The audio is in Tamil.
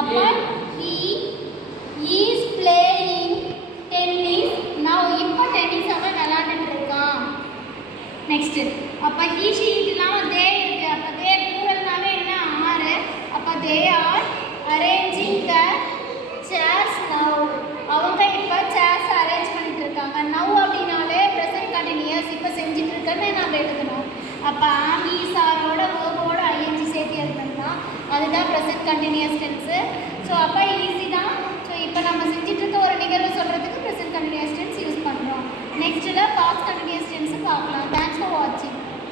அப்போ he is playing tennis now. இப்போ டென்னிஸ் அவன் விளையாண்டுட்டு இருக்கான். நெக்ஸ்ட் அப்போ he she itலாம் they இருக்கு. அப்போ they ப்ளூரல்னாவே என்ன ஆறு. அப்போ they are arranging the chairs now. அவங்க இப்போ சேர்ஸ் அரேஞ்ச் பண்ணிட்டு இருக்காங்க. நவ் அப்படின்னாலே ப்ரெசன்ட் கண்டினியூஸ் இப்போ செஞ்சுட்டு இருக்கேன்னு நம்ம எழுதணும். அப்போ ஆம் ஈஸ் ஆரோட வேர்போட ஐஎன்ஜி சேர்த்து எழுதணும்னா அதுதான் ப்ரெசன்ட் கண்டினியூஸ் டென்ஸு. ஸோ அப்போ ஈஸி தான். ஸோ இப்போ நம்ம செஞ்சுட்டு இருக்க ஒரு நிகழ்வு சொல்கிறதுக்கு ப்ரெசன்ட் கண்டினியூஸ் டென்ஸ் யூஸ் பண்ணுறோம். நெக்ஸ்ட்டில் பாஸ்ட் கண்டினியூஸ் டென்ஸு பார்க்கலாம்.